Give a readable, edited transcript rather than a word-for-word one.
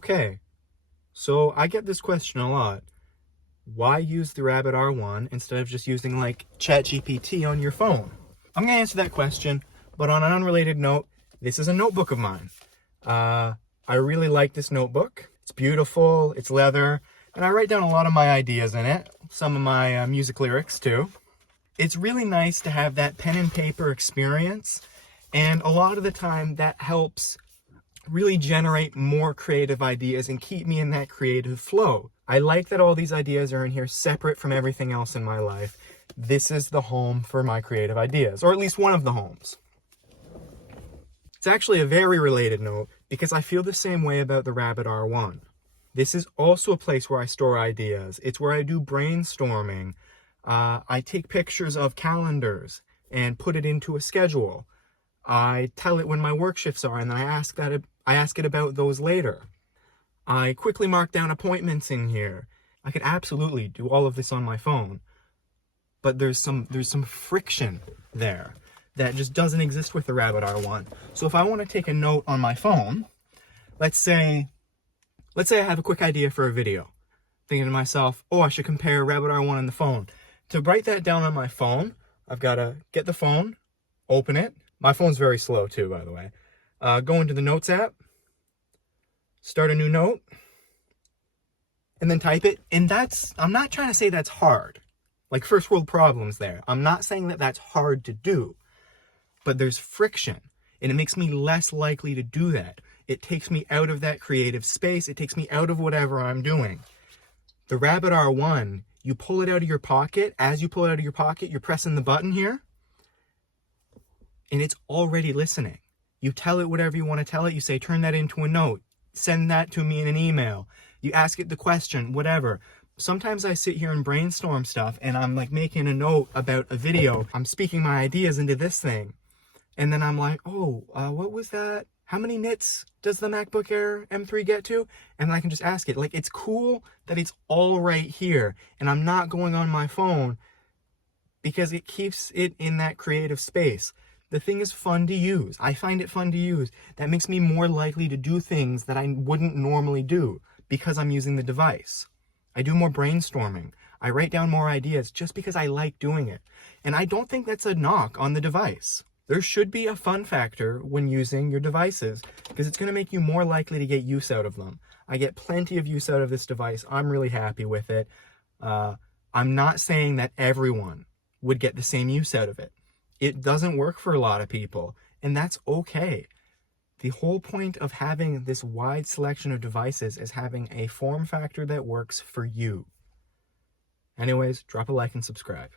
okay. So I get this question a lot. Why use the Rabbit R1 instead of just using like ChatGPT on your phone? I'm gonna answer that question, but on an unrelated note, this is a notebook of mine. I really like this notebook. It's beautiful, it's leather, and I write down a lot of my ideas in it, some of my music lyrics too. It's really nice to have that pen and paper experience, and a lot of the time that helps really generate more creative ideas and keep me in that creative flow. I like that all these ideas are in here separate from everything else in my life. This is the home for my creative ideas, or at least one of the homes. It's actually a very related note because I feel the same way about the Rabbit R1. This is also a place where I store ideas. It's where I do brainstorming. I take pictures of calendars and put it into a schedule. I tell it when my work shifts are, and then I ask it about those later. I quickly mark down appointments in here. I could absolutely do all of this on my phone, but there's some friction there that just doesn't exist with the Rabbit R1. So if I want to take a note on my phone, let's say I have a quick idea for a video, thinking to myself, oh, I should compare Rabbit R1 and the phone. To write that down on my phone, I've got to get the phone, open it. My phone's very slow too, by the way. Go into the Notes app, start a new note, and then type it. And I'm not trying to say that's hard, like first world problems there. I'm not saying that that's hard to do, but there's friction, and it makes me less likely to do that. It takes me out of that creative space. It takes me out of whatever I'm doing. The Rabbit R1, you pull it out of your pocket. As you pull it out of your pocket, you're pressing the button here, and it's already listening. You tell it whatever you want to tell it. You say, turn that into a note. Send that to me in an email. You ask it the question, whatever. Sometimes I sit here and brainstorm stuff, and I'm like making a note about a video. I'm speaking my ideas into this thing. And then I'm like, oh, what was that? How many nits does the MacBook Air M3 get to? And I can just ask it. Like, it's cool that it's all right here, and I'm not going on my phone because it keeps it in that creative space. The thing is fun to use. I find it fun to use. That makes me more likely to do things that I wouldn't normally do because I'm using the device. I do more brainstorming. I write down more ideas just because I like doing it. And I don't think that's a knock on the device. There should be a fun factor when using your devices because it's going to make you more likely to get use out of them. I get plenty of use out of this device. I'm really happy with it. I'm not saying that everyone would get the same use out of it. It doesn't work for a lot of people, and that's okay. The whole point of having this wide selection of devices is having a form factor that works for you. Anyways, drop a like and subscribe.